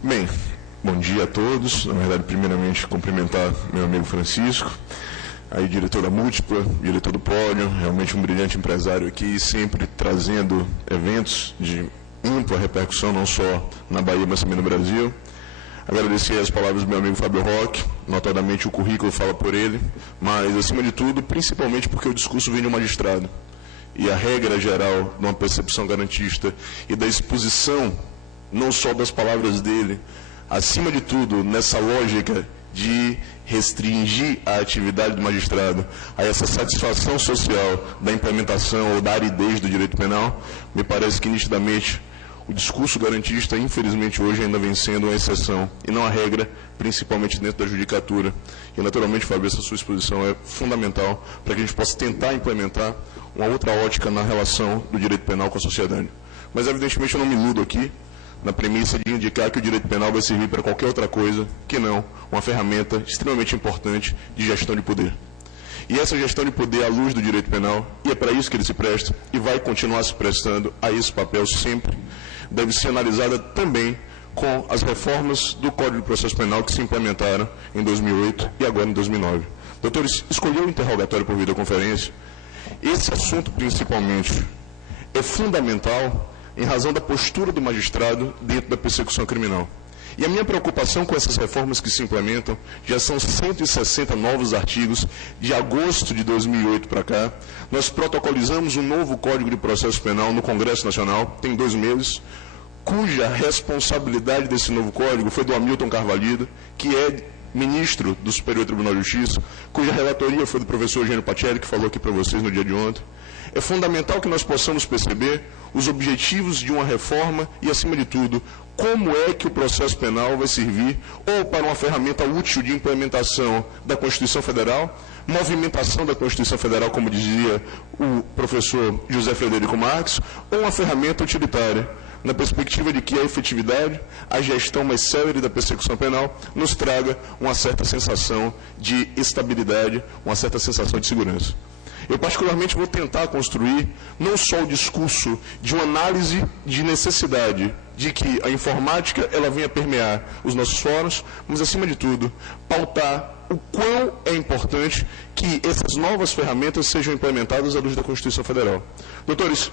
Bem, bom dia a todos. Na verdade, primeiramente, cumprimentar meu amigo Francisco, aí diretor da Múltipla, diretor do Pódio, realmente um brilhante empresário aqui, sempre trazendo eventos de ampla repercussão, não só na Bahia, mas também no Brasil. Agradecer as palavras do meu amigo Fábio Roque, notadamente o currículo fala por ele, mas, acima de tudo, principalmente porque o discurso vem de um magistrado. E a regra geral de uma percepção garantista e da exposição, não só das palavras dele, acima de tudo, nessa lógica de restringir a atividade do magistrado a essa satisfação social da implementação ou da aridez do direito penal, me parece que, nitidamente, o discurso garantista, infelizmente, hoje ainda vem sendo uma exceção, e não a regra, principalmente dentro da judicatura. E, naturalmente, Fábio, essa sua exposição é fundamental para que a gente possa tentar implementar uma outra ótica na relação do direito penal com a sociedade. Mas, evidentemente, eu não me iludo aqui na premissa de indicar que o direito penal vai servir para qualquer outra coisa que não uma ferramenta extremamente importante de gestão de poder. E essa gestão de poder à luz do direito penal, e é para isso que ele se presta, e vai continuar se prestando a esse papel sempre, deve ser analisada também com as reformas do Código de Processo Penal que se implementaram em 2008 e agora em 2009. Doutores, escolheu o interrogatório por videoconferência. Esse assunto, principalmente, é fundamental em razão da postura do magistrado dentro da persecução criminal. E a minha preocupação com essas reformas que se implementam, já são 160 novos artigos, de agosto de 2008 para cá. Nós protocolizamos um novo Código de Processo Penal no Congresso Nacional, tem 2 meses, cuja responsabilidade desse novo código foi do Hamilton Carvalho, que é ministro do Superior Tribunal de Justiça, cuja relatoria foi do professor Eugênio Pacelli, que falou aqui para vocês no dia de ontem. É fundamental que nós possamos perceber os objetivos de uma reforma e, acima de tudo, como é que o processo penal vai servir ou para uma ferramenta útil de implementação da Constituição Federal, movimentação da Constituição Federal, como dizia o professor José Frederico Marques, ou uma ferramenta utilitária, na perspectiva de que a efetividade, a gestão mais célere da persecução penal nos traga uma certa sensação de estabilidade, uma certa sensação de segurança. Eu, particularmente, vou tentar construir não só o discurso de uma análise de necessidade de que a informática ela venha permear os nossos fóruns, mas, acima de tudo, pautar o quão é importante que essas novas ferramentas sejam implementadas à luz da Constituição Federal. Doutores,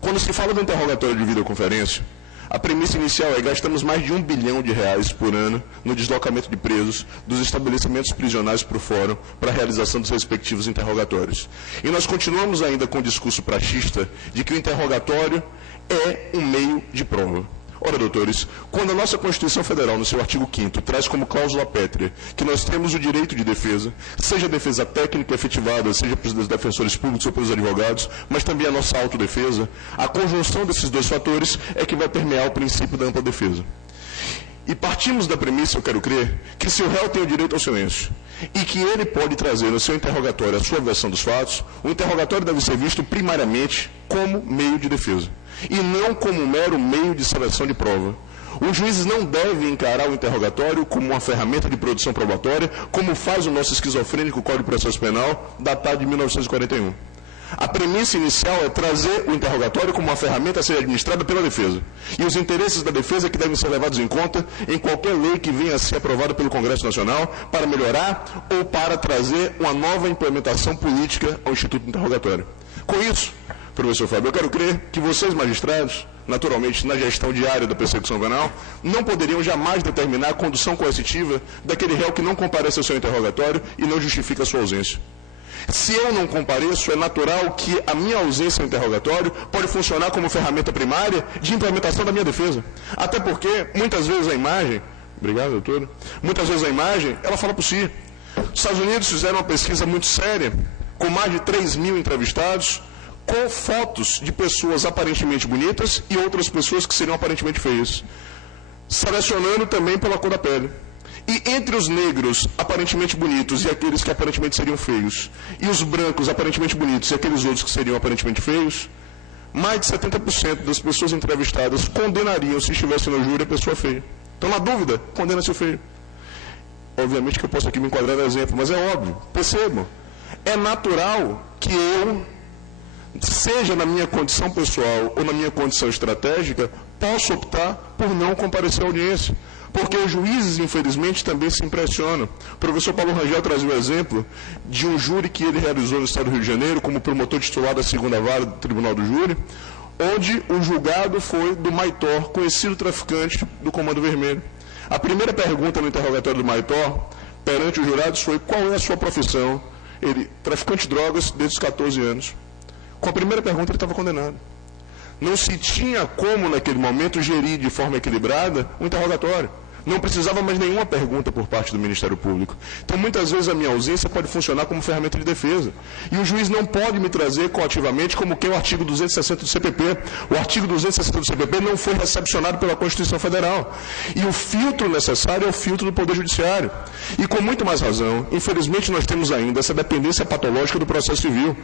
quando se fala do interrogatório de videoconferência, a premissa inicial é que gastamos mais de R$1 bilhão por ano no deslocamento de presos dos estabelecimentos prisionais para o fórum para a realização dos respectivos interrogatórios. E nós continuamos ainda com o discurso praxista de que o interrogatório é um meio de prova. Ora, doutores, quando a nossa Constituição Federal, no seu artigo 5º, traz como cláusula pétrea que nós temos o direito de defesa, seja a defesa técnica efetivada, seja pelos defensores públicos ou pelos advogados, mas também a nossa autodefesa, a conjunção desses 2 fatores é que vai permear o princípio da ampla defesa. E partimos da premissa, eu quero crer, que se o réu tem o direito ao silêncio e que ele pode trazer no seu interrogatório a sua versão dos fatos, o interrogatório deve ser visto primariamente como meio de defesa e não como um mero meio de seleção de prova. Os juízes não devem encarar o interrogatório como uma ferramenta de produção probatória, como faz o nosso esquizofrênico Código de Processo Penal, datado de 1941. A premissa inicial é trazer o interrogatório como uma ferramenta a ser administrada pela defesa. E os interesses da defesa que devem ser levados em conta em qualquer lei que venha a ser aprovada pelo Congresso Nacional para melhorar ou para trazer uma nova implementação política ao Instituto do Interrogatório. Com isso, professor Fábio, eu quero crer que vocês, magistrados, naturalmente, na gestão diária da persecução penal, não poderiam jamais determinar a condução coercitiva daquele réu que não comparece ao seu interrogatório e não justifica a sua ausência. Se eu não compareço, é natural que a minha ausência no interrogatório pode funcionar como ferramenta primária de implementação da minha defesa. Até porque, muitas vezes a imagem, obrigado, doutor, muitas vezes a imagem, ela fala por si. Os Estados Unidos fizeram uma pesquisa muito séria, com mais de 3.000 entrevistados, com fotos de pessoas aparentemente bonitas e outras pessoas que seriam aparentemente feias, selecionando também pela cor da pele. E entre os negros aparentemente bonitos e aqueles que aparentemente seriam feios, e os brancos aparentemente bonitos e aqueles outros que seriam aparentemente feios, mais de 70% das pessoas entrevistadas condenariam, se estivesse no júri, a pessoa feia. Então, na dúvida, condena-se o feio. Obviamente que eu posso aqui me enquadrar no exemplo, mas é óbvio, percebam, é natural que eu seja na minha condição pessoal ou na minha condição estratégica, posso optar por não comparecer à audiência. Porque os juízes, infelizmente, também se impressionam. O professor Paulo Rangel trazia o exemplo de um júri que ele realizou no estado do Rio de Janeiro, como promotor titular da 2ª Vara do Tribunal do Júri, onde o julgado foi do Maitor, conhecido traficante do Comando Vermelho. A primeira pergunta no interrogatório do Maitor, perante os jurados, foi: qual é a sua profissão? Ele, traficante de drogas desde os 14 anos. Com a primeira pergunta, ele estava condenado. Não se tinha como, naquele momento, gerir de forma equilibrada o interrogatório. Não precisava mais nenhuma pergunta por parte do Ministério Público. Então, muitas vezes, a minha ausência pode funcionar como ferramenta de defesa. E o juiz não pode me trazer coativamente como que é o artigo 260 do CPP. O artigo 260 do CPP não foi recepcionado pela Constituição Federal. E o filtro necessário é o filtro do Poder Judiciário. E com muito mais razão, infelizmente, nós temos ainda essa dependência patológica do processo civil.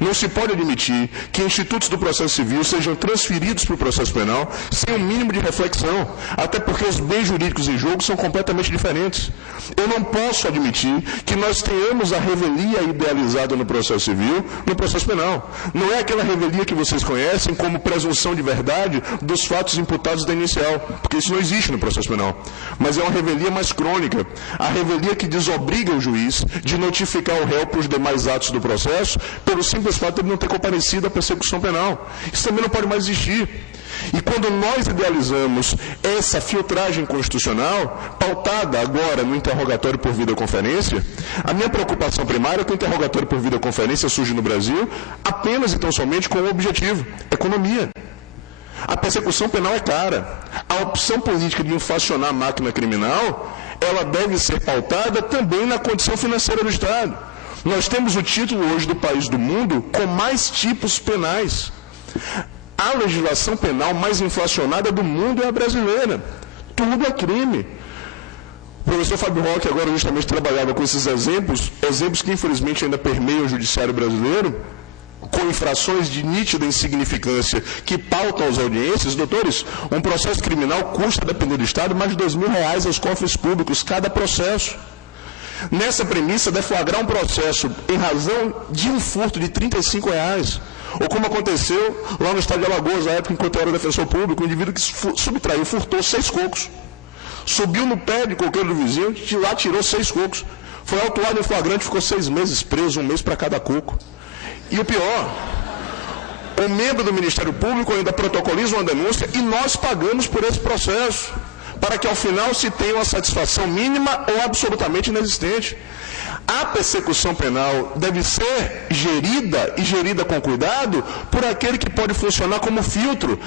Não se pode admitir que institutos do processo civil sejam transferidos para o processo penal sem um mínimo de reflexão, até porque os bens jurídicos em jogo são completamente diferentes. Eu não posso admitir que nós tenhamos a revelia idealizada no processo civil, no processo penal. Não é aquela revelia que vocês conhecem como presunção de verdade dos fatos imputados da inicial, porque isso não existe no processo penal. Mas é uma revelia mais crônica, a revelia que desobriga o juiz de notificar o réu para os demais atos do processo, pelo simples fato de ele não ter comparecido à persecução penal. Isso também não pode mais existir. E quando nós idealizamos essa filtragem constitucional, pautada agora no interrogatório por videoconferência, a minha preocupação primária é que o interrogatório por videoconferência surge no Brasil apenas e tão somente com um objetivo: economia. A persecução penal é cara. A opção política de inflacionar a máquina criminal, ela deve ser pautada também na condição financeira do Estado. Nós temos o título hoje do país do mundo com mais tipos penais. A legislação penal mais inflacionada do mundo é a brasileira. Tudo é crime. O professor Fábio Roque agora justamente trabalhava com esses exemplos que infelizmente ainda permeiam o judiciário brasileiro, com infrações de nítida insignificância que pautam as audiências. Doutores, um processo criminal custa, dependendo do Estado, mais de R$2.000 aos cofres públicos, cada processo. Nessa premissa, deflagrar um processo em razão de um furto de R$35, ou como aconteceu lá no estado de Alagoas, na época enquanto eu era defensor público, um indivíduo que subtraiu, furtou 6 cocos. Subiu no pé de coqueiro do vizinho, de lá tirou 6 cocos. Foi autuado em flagrante, ficou 6 meses preso, 1 mês para cada coco. E o pior, o membro do Ministério Público ainda protocoliza uma denúncia e nós pagamos por esse processo, para que ao final se tenha uma satisfação mínima ou absolutamente inexistente. A persecução penal deve ser gerida e gerida com cuidado por aquele que pode funcionar como filtro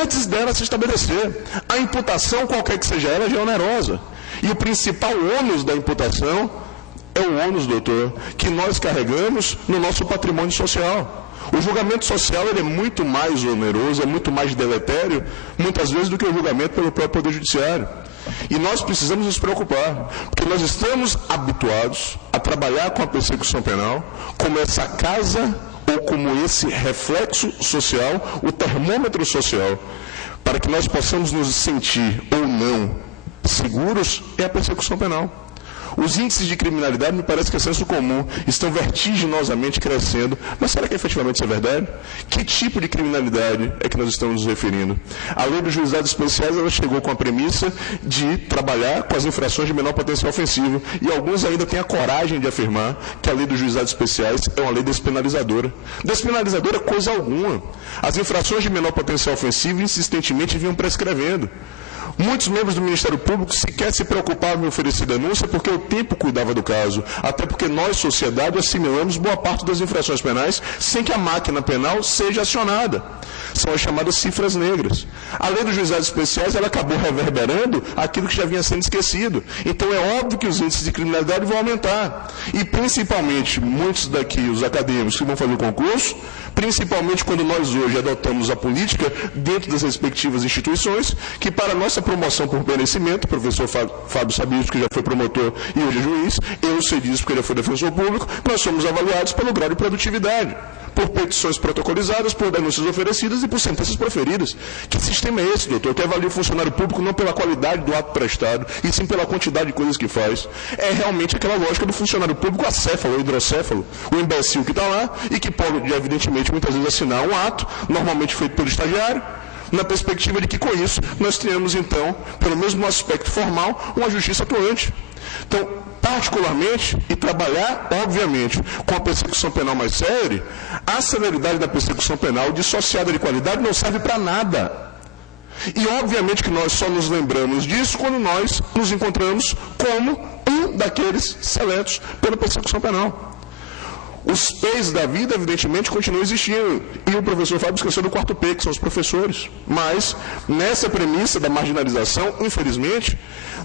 antes dela se estabelecer. A imputação, qualquer que seja ela, já é onerosa. E o principal ônus da imputação é o ônus, doutor, que nós carregamos no nosso patrimônio social. O julgamento social ele é muito mais oneroso, é muito mais deletério, muitas vezes, do que o julgamento pelo próprio Poder Judiciário. E nós precisamos nos preocupar, porque nós estamos habituados a trabalhar com a persecução penal como essa casa ou como esse reflexo social, o termômetro social, para que nós possamos nos sentir ou não seguros, é a persecução penal. Os índices de criminalidade, me parece que é senso comum, estão vertiginosamente crescendo. Mas será que efetivamente isso é verdade? Que tipo de criminalidade é que nós estamos nos referindo? A lei dos juizados especiais, ela chegou com a premissa de trabalhar com as infrações de menor potencial ofensivo. E alguns ainda têm a coragem de afirmar que a lei dos juizados especiais é uma lei despenalizadora. Despenalizadora é coisa alguma. As infrações de menor potencial ofensivo insistentemente vinham prescrevendo. Muitos membros do Ministério Público sequer se preocupavam em oferecer denúncia porque o tempo cuidava do caso, até porque nós, sociedade, assimilamos boa parte das infrações penais sem que a máquina penal seja acionada. São as chamadas cifras negras. A lei dos juizados especiais, ela acabou reverberando aquilo que já vinha sendo esquecido. Então é óbvio que os índices de criminalidade vão aumentar. E principalmente, muitos daqui, os acadêmicos que vão fazer o concurso, principalmente quando nós hoje adotamos a política dentro das respectivas instituições, que para nossa promoção por merecimento, o professor Fábio Sabino, que já foi promotor e hoje é juiz, eu sei disso porque ele foi defensor público, nós somos avaliados pelo grau de produtividade, por petições protocolizadas, por denúncias oferecidas e por sentenças proferidas. Que sistema é esse, doutor, que avalia o funcionário público não pela qualidade do ato prestado, e sim pela quantidade de coisas que faz? É realmente aquela lógica do funcionário público acéfalo, hidrocéfalo, o imbecil que está lá e que pode, evidentemente, simplesmente, muitas vezes, assinar um ato, normalmente feito pelo estagiário, na perspectiva de que, com isso, nós tenhamos, então, pelo menos no aspecto formal, uma justiça atuante. Então, particularmente, e trabalhar, obviamente, com a persecução penal mais séria, a celeridade da persecução penal dissociada de qualidade não serve para nada. E, obviamente, que nós só nos lembramos disso quando nós nos encontramos como um daqueles seletos pela persecução penal. Os P's da vida, evidentemente, continuam existindo. E o professor Fábio esqueceu do quarto P, que são os professores. Mas, nessa premissa da marginalização, infelizmente,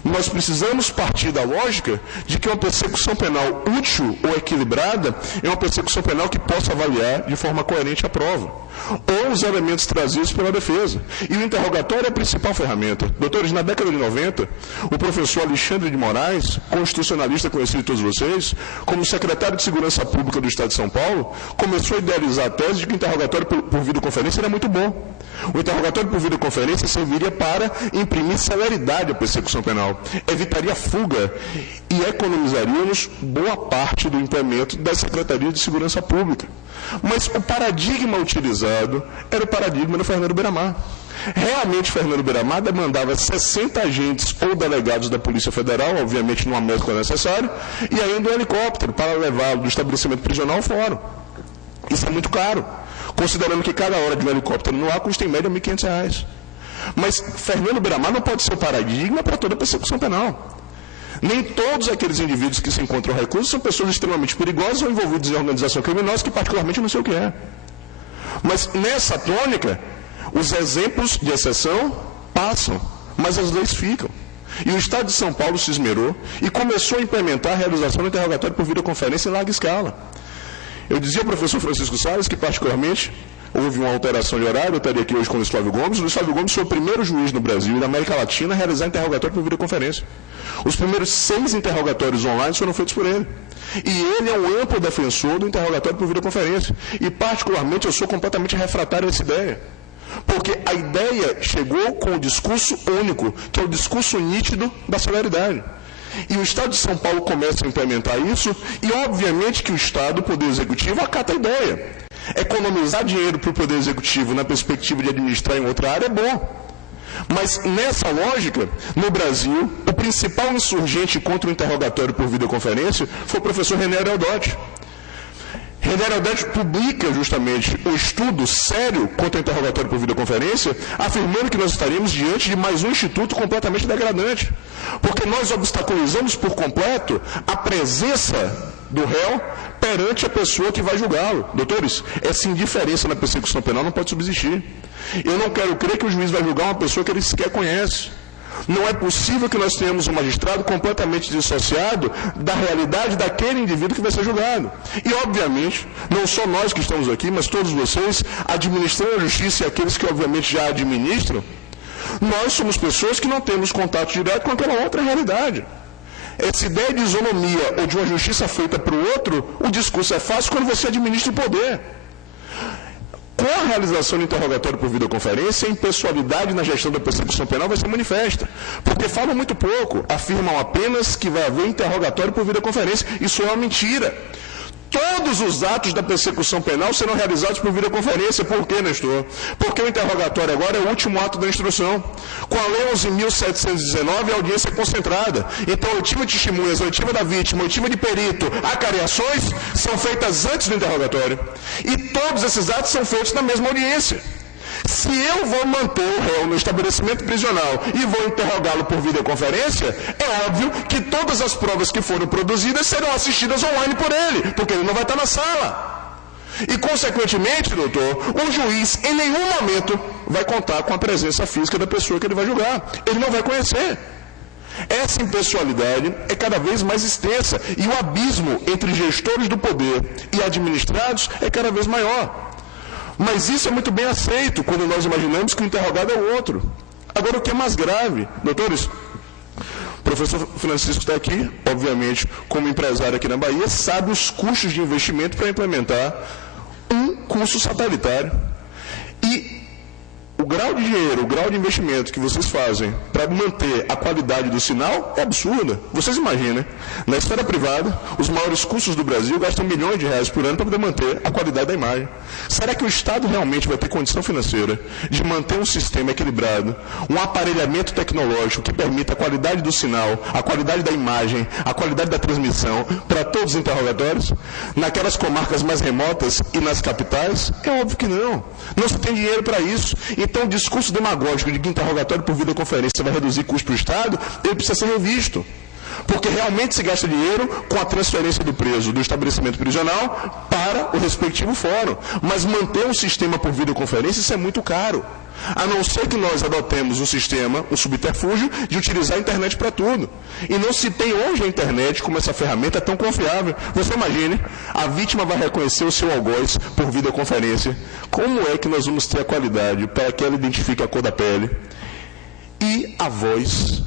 nós precisamos partir da lógica de que uma persecução penal útil ou equilibrada é uma persecução penal que possa avaliar de forma coerente a prova, ou os elementos trazidos pela defesa. E o interrogatório é a principal ferramenta. Doutores, na década de 90, o professor Alexandre de Moraes, constitucionalista conhecido de todos vocês, como secretário de Segurança Pública do Estado de São Paulo, começou a idealizar a tese de que o interrogatório por videoconferência era muito bom. O interrogatório por videoconferência serviria para imprimir celeridade à persecução penal, evitaria fuga e economizaríamos boa parte do implemento das secretarias de segurança pública. Mas o paradigma utilizado era o paradigma do Fernando Beiramar. Realmente, Fernando Beiramar demandava 60 agentes ou delegados da Polícia Federal, obviamente numa mescla necessária, e ainda um helicóptero para levá-lo do estabelecimento prisional ao fórum. Isso é muito caro, considerando que cada hora de um helicóptero no ar custa em média R$ 1.500. Mas Fernando Beiramar não pode ser o paradigma para toda a persecução penal. Nem todos aqueles indivíduos que se encontram reclusos são pessoas extremamente perigosas ou envolvidos em organização criminosa, que particularmente não sei o que é. Mas nessa tônica, os exemplos de exceção passam, mas as leis ficam. E o Estado de São Paulo se esmerou e começou a implementar a realização do interrogatório por videoconferência em larga escala. Eu dizia ao professor Francisco Salles que, particularmente, houve uma alteração de horário, eu estaria aqui hoje com o Luiz Flávio Gomes. O Luiz Flávio Gomes foi o primeiro juiz no Brasil e na América Latina a realizar interrogatório por videoconferência. Os primeiros 6 interrogatórios online foram feitos por ele. E ele é um amplo defensor do interrogatório por videoconferência. E, particularmente, eu sou completamente refratário a essa ideia. Porque a ideia chegou com o discurso único, que é o discurso nítido da celeridade. E o Estado de São Paulo começa a implementar isso, e obviamente que o Estado, o Poder Executivo, acata a ideia. Economizar dinheiro para o Poder Executivo na perspectiva de administrar em outra área é bom. Mas, nessa lógica, no Brasil, o principal insurgente contra o interrogatório por videoconferência foi o professor René Areldotti. René Areldotti publica justamente um estudo sério contra o interrogatório por videoconferência, afirmando que nós estaríamos diante de mais um instituto completamente degradante, porque nós obstaculizamos por completo a presença do réu perante a pessoa que vai julgá-lo. Doutores, essa indiferença na persecução penal não pode subsistir. Eu não quero crer que o juiz vai julgar uma pessoa que ele sequer conhece. Não é possível que nós tenhamos um magistrado completamente dissociado da realidade daquele indivíduo que vai ser julgado. E, obviamente, não só nós que estamos aqui, mas todos vocês, administrando a justiça e aqueles que, obviamente, já administram, nós somos pessoas que não temos contato direto com aquela outra realidade. Essa ideia de isonomia ou de uma justiça feita para o outro, o discurso é fácil quando você administra o poder. Com a realização do interrogatório por videoconferência, a impessoalidade na gestão da persecução penal vai ser manifesta. Porque falam muito pouco, afirmam apenas que vai haver interrogatório por videoconferência. Isso é uma mentira. Todos os atos da persecução penal serão realizados por videoconferência. Por quê, Nestor? Porque o interrogatório agora é o último ato da instrução. Com a Lei 11.719, a audiência é concentrada. Então, a oitiva de testemunhas, a oitiva da vítima, a oitiva de perito, acariações, são feitas antes do interrogatório. E todos esses atos são feitos na mesma audiência. Se eu vou manter o réu no estabelecimento prisional e vou interrogá-lo por videoconferência, é óbvio que todas as provas que foram produzidas serão assistidas online por ele, porque ele não vai estar na sala. E, consequentemente, doutor, o juiz em nenhum momento vai contar com a presença física da pessoa que ele vai julgar. Ele não vai conhecer. Essa impessoalidade é cada vez mais extensa e o abismo entre gestores do poder e administrados é cada vez maior. Mas isso é muito bem aceito quando nós imaginamos que o interrogado é o outro. Agora, o que é mais grave, doutores, o professor Francisco está aqui, obviamente, como empresário aqui na Bahia, sabe os custos de investimento para implementar um curso satelitário. E o grau de dinheiro, o grau de investimento que vocês fazem para manter a qualidade do sinal é absurda. Vocês imaginem, na esfera privada, os maiores custos do Brasil gastam milhões de reais por ano para poder manter a qualidade da imagem. Será que o Estado realmente vai ter condição financeira de manter um sistema equilibrado, um aparelhamento tecnológico que permita a qualidade do sinal, a qualidade da imagem, a qualidade da transmissão para todos os interrogatórios? Naquelas comarcas mais remotas e nas capitais? É óbvio que não. Não se tem dinheiro para isso. Então, o discurso demagógico de que interrogatório por videoconferência vai reduzir custo para o Estado, ele precisa ser revisto. Porque realmente se gasta dinheiro com a transferência do preso do estabelecimento prisional para o respectivo fórum. Mas manter um sistema por videoconferência, isso é muito caro. A não ser que nós adotemos um sistema, um subterfúgio, de utilizar a internet para tudo. E não se tem hoje a internet como essa ferramenta tão confiável. Você imagine, a vítima vai reconhecer o seu algoz por videoconferência. Como é que nós vamos ter a qualidade para que ela identifique a cor da pele e a voz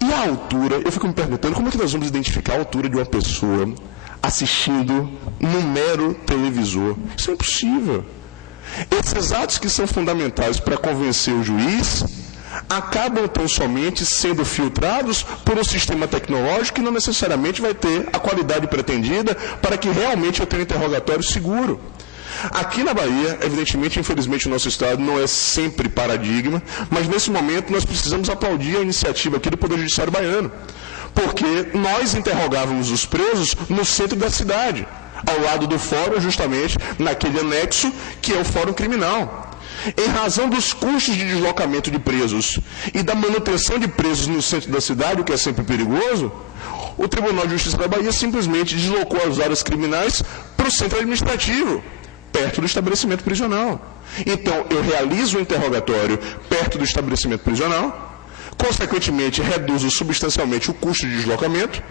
e a altura? Eu fico me perguntando como é que nós vamos identificar a altura de uma pessoa assistindo num mero televisor. Isso é impossível. Esses atos que são fundamentais para convencer o juiz acabam tão somente sendo filtrados por um sistema tecnológico que não necessariamente vai ter a qualidade pretendida para que realmente eu tenha um interrogatório seguro. Aqui na Bahia, evidentemente, infelizmente, o nosso Estado não é sempre paradigma, mas nesse momento nós precisamos aplaudir a iniciativa aqui do Poder Judiciário baiano, porque nós interrogávamos os presos no centro da cidade, ao lado do fórum, justamente naquele anexo que é o fórum criminal. Em razão dos custos de deslocamento de presos e da manutenção de presos no centro da cidade, o que é sempre perigoso, o Tribunal de Justiça da Bahia simplesmente deslocou as áreas criminais para o centro administrativo, perto do estabelecimento prisional. Então, eu realizo o interrogatório perto do estabelecimento prisional, consequentemente, reduzo substancialmente o custo de deslocamento,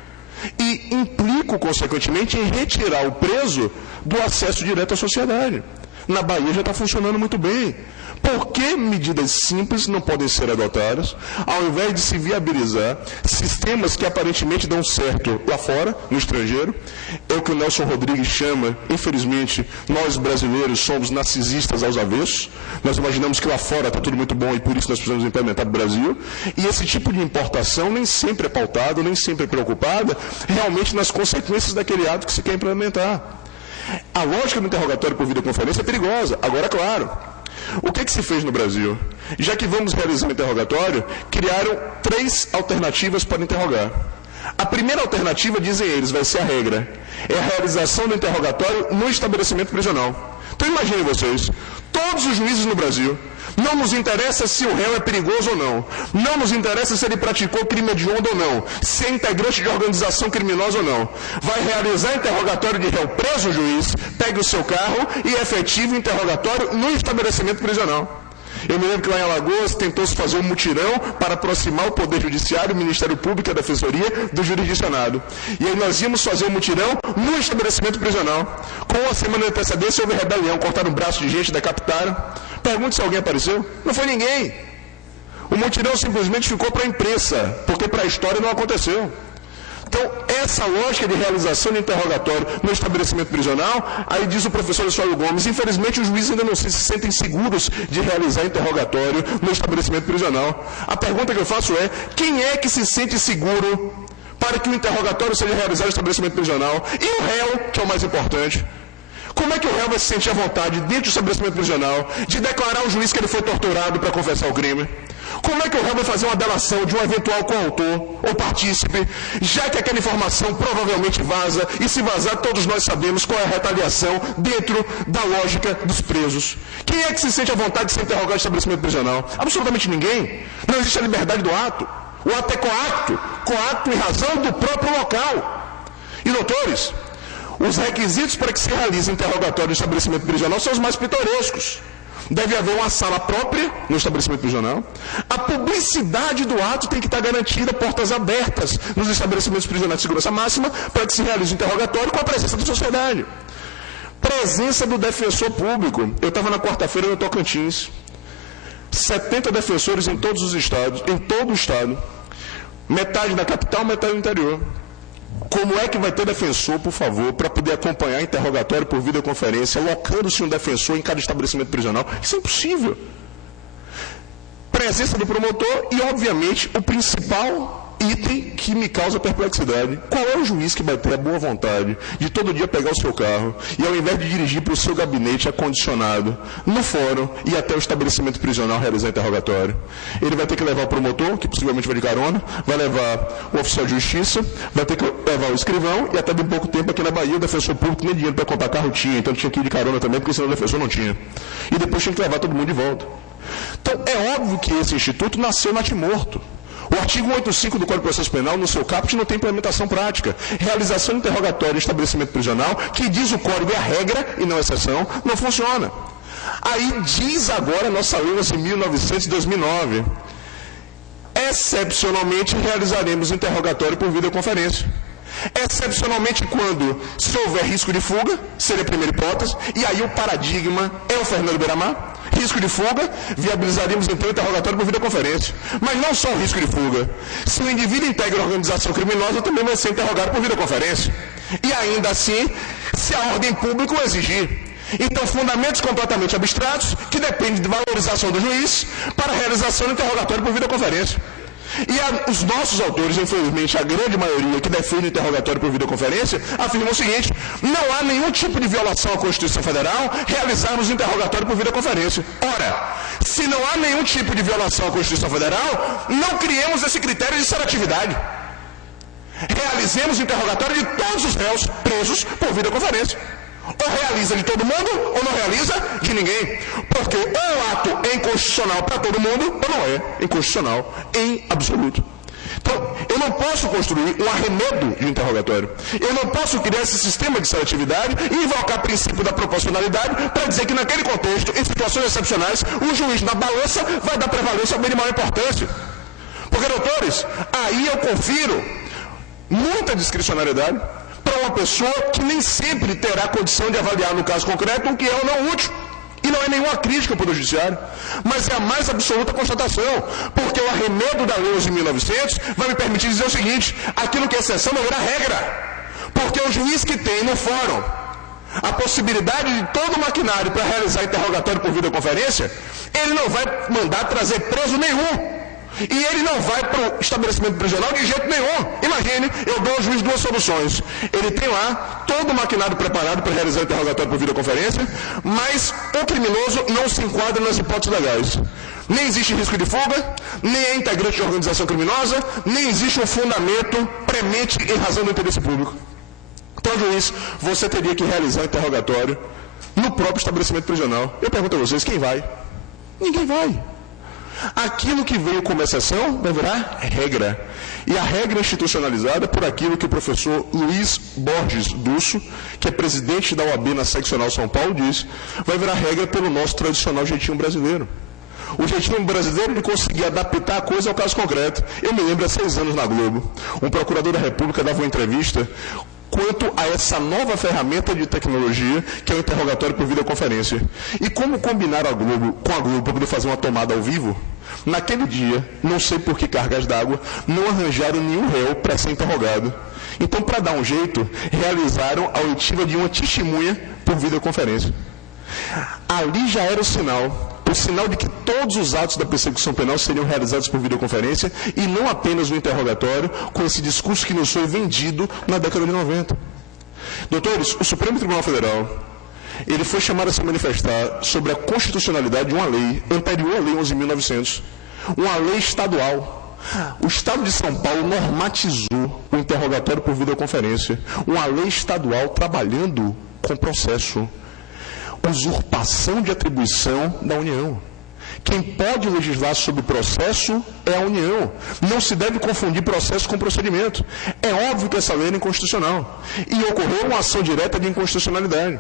e implico, consequentemente, em retirar o preso do acesso direto à sociedade. Na Bahia já está funcionando muito bem. Por que medidas simples não podem ser adotadas, ao invés de se viabilizar sistemas que aparentemente dão certo lá fora, no estrangeiro? É o que o Nelson Rodrigues chama, infelizmente, nós brasileiros somos narcisistas aos avessos. Nós imaginamos que lá fora está tudo muito bom e por isso nós precisamos implementar no Brasil. E esse tipo de importação nem sempre é pautado, nem sempre é preocupada realmente nas consequências daquele ato que se quer implementar. A lógica do interrogatório por videoconferência é perigosa. Agora, claro, o que se fez no Brasil? Já que vamos realizar um interrogatório, criaram 3 alternativas para interrogar. A primeira alternativa, dizem eles, vai ser a regra. É a realização do interrogatório no estabelecimento prisional. Então imaginem vocês, todos os juízes no Brasil, não nos interessa se o réu é perigoso ou não, não nos interessa se ele praticou crime hediondo ou não, se é integrante de organização criminosa ou não. Vai realizar interrogatório de réu preso, o juiz, pegue o seu carro e efetive o interrogatório no estabelecimento prisional. Eu me lembro que lá em Alagoas tentou-se fazer um mutirão para aproximar o Poder Judiciário, o Ministério Público e a Defensoria do jurisdicionado. E aí nós íamos fazer um mutirão no estabelecimento prisional. Com uma semana de antecedência houve rebelião, cortaram o braço de gente, decapitaram. Pergunte se alguém apareceu. Não foi ninguém. O mutirão simplesmente ficou para a imprensa, porque para a história não aconteceu. Então, essa lógica de realização de interrogatório no estabelecimento prisional, aí diz o professor Oswaldo Gomes, infelizmente os juízes ainda não se sentem seguros de realizar interrogatório no estabelecimento prisional. A pergunta que eu faço é, quem é que se sente seguro para que o interrogatório seja realizado no estabelecimento prisional? E o réu, que é o mais importante? Como é que o réu vai se sentir à vontade, dentro do estabelecimento prisional, de declarar ao juiz que ele foi torturado para confessar o crime? Como é que o réu vai fazer uma delação de um eventual coautor ou partícipe, já que aquela informação provavelmente vaza, e se vazar, todos nós sabemos qual é a retaliação dentro da lógica dos presos? Quem é que se sente à vontade de ser interrogado no estabelecimento prisional? Absolutamente ninguém. Não existe a liberdade do ato. O ato é coato em razão do próprio local. E, doutores, os requisitos para que se realize interrogatório no estabelecimento prisional são os mais pitorescos. Deve haver uma sala própria no estabelecimento prisional. A publicidade do ato tem que estar garantida, portas abertas nos estabelecimentos prisionais de segurança máxima, para que se realize o interrogatório com a presença da sociedade. Presença do defensor público. Eu estava na quarta-feira no Tocantins. 70 defensores em todos os estados, em todo o estado. Metade da capital, metade do interior. Como é que vai ter defensor, por favor, para poder acompanhar interrogatório por videoconferência, alocando-se um defensor em cada estabelecimento prisional? Isso é impossível. presença do promotor e, obviamente, o principal item que me causa perplexidade. Qual é o juiz que vai ter a boa vontade de todo dia pegar o seu carro e, ao invés de dirigir para o seu gabinete acondicionado, no fórum e até o estabelecimento prisional realizar interrogatório? Ele vai ter que levar o promotor, que possivelmente vai de carona, vai levar o oficial de justiça, vai ter que levar o escrivão e até bem pouco tempo aqui na Bahia o defensor público nem dinheiro para comprar carro tinha, então tinha que ir de carona também, porque senão o defensor não tinha. E depois tinha que levar todo mundo de volta. Então, é óbvio que esse instituto nasceu natimorto. O artigo 185 do Código de Processo Penal, no seu caput, não tem implementação prática. Realização de interrogatório em estabelecimento prisional, que diz o Código é a regra e não a exceção, não funciona. Aí diz agora a nossa lei 11.900 de 2009. Excepcionalmente, realizaremos interrogatório por videoconferência. Excepcionalmente quando, se houver risco de fuga, seria a primeira hipótese, e aí o paradigma é o Fernando Beiramar. Risco de fuga, viabilizaríamos então o interrogatório por videoconferência. Mas não só o risco de fuga. Se o indivíduo integra a organização criminosa, também vai ser interrogado por videoconferência. E ainda assim, se a ordem pública o exigir. Então, fundamentos completamente abstratos, que dependem de valorização do juiz, para a realização do interrogatório por videoconferência. E os nossos autores, infelizmente, a grande maioria que defende o interrogatório por videoconferência, afirmam o seguinte: não há nenhum tipo de violação à Constituição Federal realizarmos o interrogatório por videoconferência. Ora, se não há nenhum tipo de violação à Constituição Federal, não criemos esse critério de seletividade. Realizemos o interrogatório de todos os réus presos por videoconferência. Ou realiza de todo mundo, ou não realiza de ninguém. Porque ou o ato é inconstitucional para todo mundo, ou não é inconstitucional em absoluto. Então, eu não posso construir um arremedo de interrogatório. Eu não posso criar esse sistema de seletividade e invocar o princípio da proporcionalidade para dizer que naquele contexto, em situações excepcionais, o juiz na balança vai dar prevalência ao bem de maior importância. Porque, doutores, aí eu confiro muita discricionariedade para uma pessoa que nem sempre terá condição de avaliar no caso concreto o que é ou não útil. E não é nenhuma crítica para o judiciário, mas é a mais absoluta constatação, porque o arremedo da lei 11.900 vai me permitir dizer o seguinte: aquilo que é exceção não virá regra, porque o juiz que tem no fórum a possibilidade de todo o maquinário para realizar interrogatório por videoconferência, ele não vai mandar trazer preso nenhum. E ele não vai para o estabelecimento prisional de jeito nenhum. Imagine, eu dou ao juiz duas soluções. Ele tem lá todo o maquinário preparado para realizar o interrogatório por videoconferência, mas o criminoso não se enquadra nas hipóteses legais. Nem existe risco de fuga, nem é integrante de organização criminosa, nem existe um fundamento premente em razão do interesse público. Então, juiz, você teria que realizar o interrogatório no próprio estabelecimento prisional. Eu pergunto a vocês, quem vai? Ninguém vai. Aquilo que veio como exceção vai virar regra. E a regra institucionalizada por aquilo que o professor Luiz Borges Dusso, que é presidente da OAB na seccional São Paulo, diz, vai virar regra pelo nosso tradicional jeitinho brasileiro. O jeitinho brasileiro de conseguir adaptar a coisa ao caso concreto. Eu me lembro, há 6 anos na Globo, um procurador da República dava uma entrevista quanto a essa nova ferramenta de tecnologia que é o interrogatório por videoconferência. E como combinar com a Globo para poder fazer uma tomada ao vivo? Naquele dia, não sei por que cargas d'água, não arranjaram nenhum réu para ser interrogado. Então, para dar um jeito, realizaram a oitiva de uma testemunha por videoconferência. Ali já era o sinal de que todos os atos da persecução penal seriam realizados por videoconferência e não apenas no interrogatório, com esse discurso que nos foi vendido na década de 90. Doutores, o Supremo Tribunal Federal, ele foi chamado a se manifestar sobre a constitucionalidade de uma lei anterior à lei 11.900, uma lei estadual. O Estado de São Paulo normatizou o interrogatório por videoconferência, uma lei estadual trabalhando com processo. Usurpação de atribuição da União. Quem pode legislar sobre processo é a União. Não se deve confundir processo com procedimento. É óbvio que essa lei é inconstitucional. E ocorreu uma ação direta de inconstitucionalidade.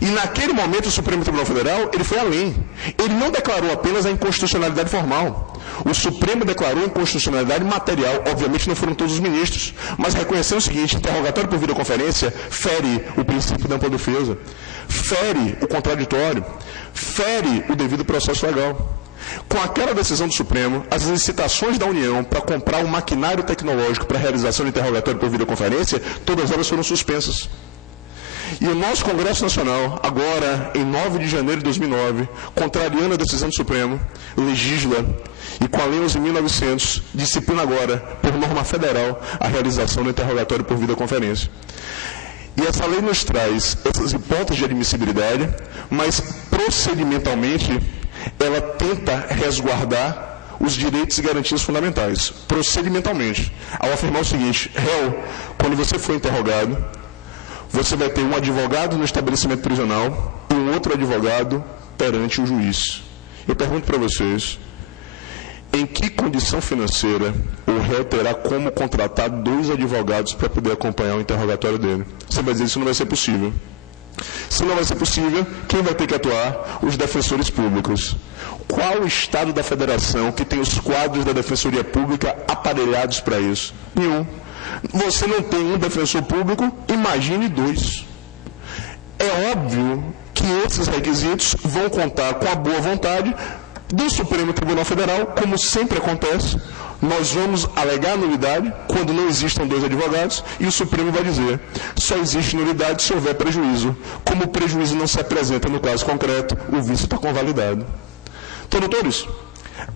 E naquele momento o Supremo Tribunal Federal, ele foi além. Ele não declarou apenas a inconstitucionalidade formal. O Supremo declarou a inconstitucionalidade material. Obviamente não foram todos os ministros. Mas reconheceu o seguinte: interrogatório por videoconferência fere o princípio da ampla defesa, fere o contraditório, fere o devido processo legal. Com aquela decisão do Supremo, as licitações da União para comprar um maquinário tecnológico para a realização de interrogatório por videoconferência, todas elas foram suspensas. E o nosso Congresso Nacional, agora, em 9 de janeiro de 2009, contrariando a decisão do Supremo, legisla e com a Lei 11.900, disciplina agora, por norma federal, a realização do interrogatório por videoconferência. E essa lei nos traz essas hipóteses de admissibilidade, mas procedimentalmente ela tenta resguardar os direitos e garantias fundamentais, procedimentalmente, ao afirmar o seguinte: réu, quando você for interrogado, você vai ter um advogado no estabelecimento prisional e um outro advogado perante o juiz. Eu pergunto para vocês, em que condição financeira o réu terá como contratar 2 advogados para poder acompanhar o interrogatório dele? Você vai dizer que isso não vai ser possível. Se não vai ser possível, quem vai ter que atuar? Os defensores públicos. Qual o estado da federação que tem os quadros da defensoria pública aparelhados para isso? Nenhum. Você não tem um defensor público, imagine 2. É óbvio que esses requisitos vão contar com a boa vontade do Supremo Tribunal Federal, como sempre acontece. Nós vamos alegar nulidade quando não existam 2 advogados e o Supremo vai dizer: só existe nulidade se houver prejuízo. Como o prejuízo não se apresenta no caso concreto, o vício está convalidado. Então, doutores,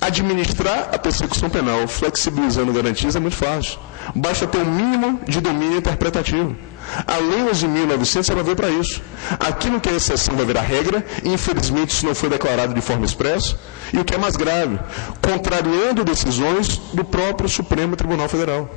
administrar a persecução penal flexibilizando garantias é muito fácil. Basta ter um mínimo de domínio interpretativo. A Lei 11.900 ela veio para isso. Aquilo que é exceção vai virar regra, e infelizmente isso não foi declarado de forma expressa. E o que é mais grave, contrariando decisões do próprio Supremo Tribunal Federal.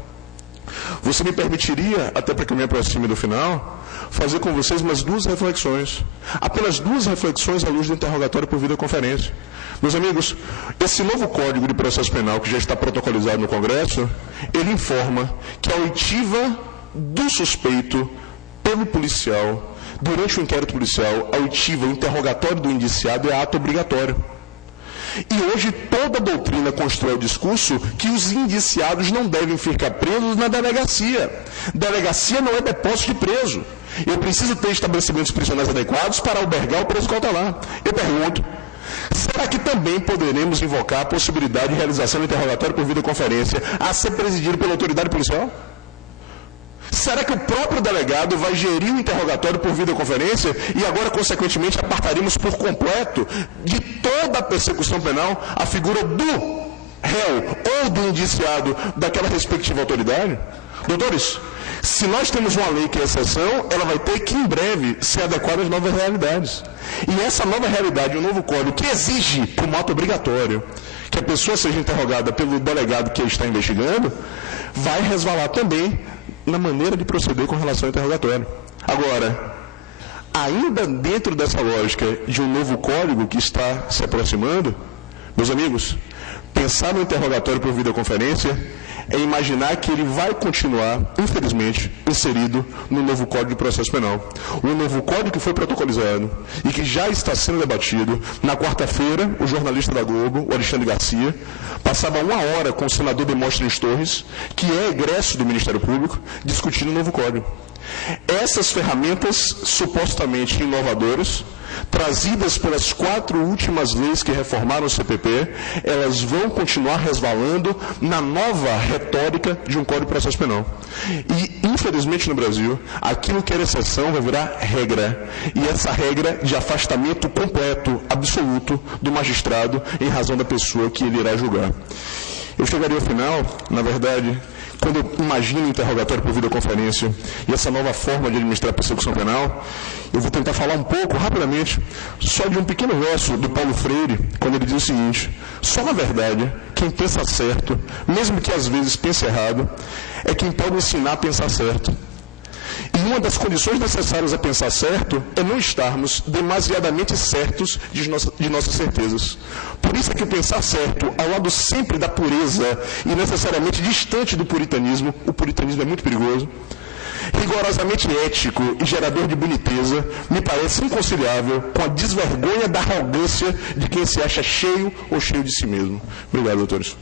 Você me permitiria, até para que eu me aproxime do final, fazer com vocês umas 2 reflexões. Apenas 2 reflexões à luz do interrogatório por videoconferência. Meus amigos, esse novo Código de Processo Penal, que já está protocolizado no Congresso, ele informa que a oitiva do suspeito pelo policial, durante o inquérito policial, a oitiva, o interrogatório do indiciado é ato obrigatório. E hoje toda a doutrina constrói o discurso que os indiciados não devem ficar presos na delegacia. Delegacia não é depósito de preso. Eu preciso ter estabelecimentos prisionais adequados para albergar o preso cautelar. Eu pergunto, será que também poderemos invocar a possibilidade de realização do interrogatório por videoconferência a ser presidido pela autoridade policial? Será que o próprio delegado vai gerir o interrogatório por videoconferência e agora, consequentemente, apartaremos por completo de toda a persecução penal a figura do réu ou do indiciado daquela respectiva autoridade? Doutores, se nós temos uma lei que é exceção, ela vai ter que, em breve, ser adequada às novas realidades. E essa nova realidade, o novo código, que exige, como ato obrigatório, que a pessoa seja interrogada pelo delegado que está investigando, vai resvalar também na maneira de proceder com relação ao interrogatório. Agora, ainda dentro dessa lógica de um novo código que está se aproximando, meus amigos, pensar no interrogatório por videoconferência é imaginar que ele vai continuar, infelizmente, inserido no novo Código de Processo Penal. O novo código que foi protocolizado e que já está sendo debatido. Na quarta-feira, o jornalista da Globo, o Alexandre Garcia, passava 1 hora com o senador Demóstenes Torres, que é egresso do Ministério Público, discutindo o novo código. Essas ferramentas supostamente inovadoras, trazidas pelas 4 últimas leis que reformaram o CPP, elas vão continuar resvalando na nova retórica de um Código de Processo Penal. E, infelizmente, no Brasil, aquilo que era exceção vai virar regra. E essa regra de afastamento completo, absoluto, do magistrado em razão da pessoa que ele irá julgar. Eu chegaria ao final, na verdade, quando eu imagino o interrogatório por videoconferência e essa nova forma de administrar a persecução penal, eu vou tentar falar um pouco, rapidamente, só de um pequeno verso do Paulo Freire, quando ele diz o seguinte: só na verdade, quem pensa certo, mesmo que às vezes pense errado, é quem pode ensinar a pensar certo. E uma das condições necessárias a pensar certo é não estarmos demasiadamente certos de nossas certezas. Por isso é que o pensar certo, ao lado sempre da pureza e necessariamente distante do puritanismo, o puritanismo é muito perigoso, rigorosamente ético e gerador de boniteza, me parece inconciliável com a desvergonha da arrogância de quem se acha cheio ou cheio de si mesmo. Obrigado, doutores.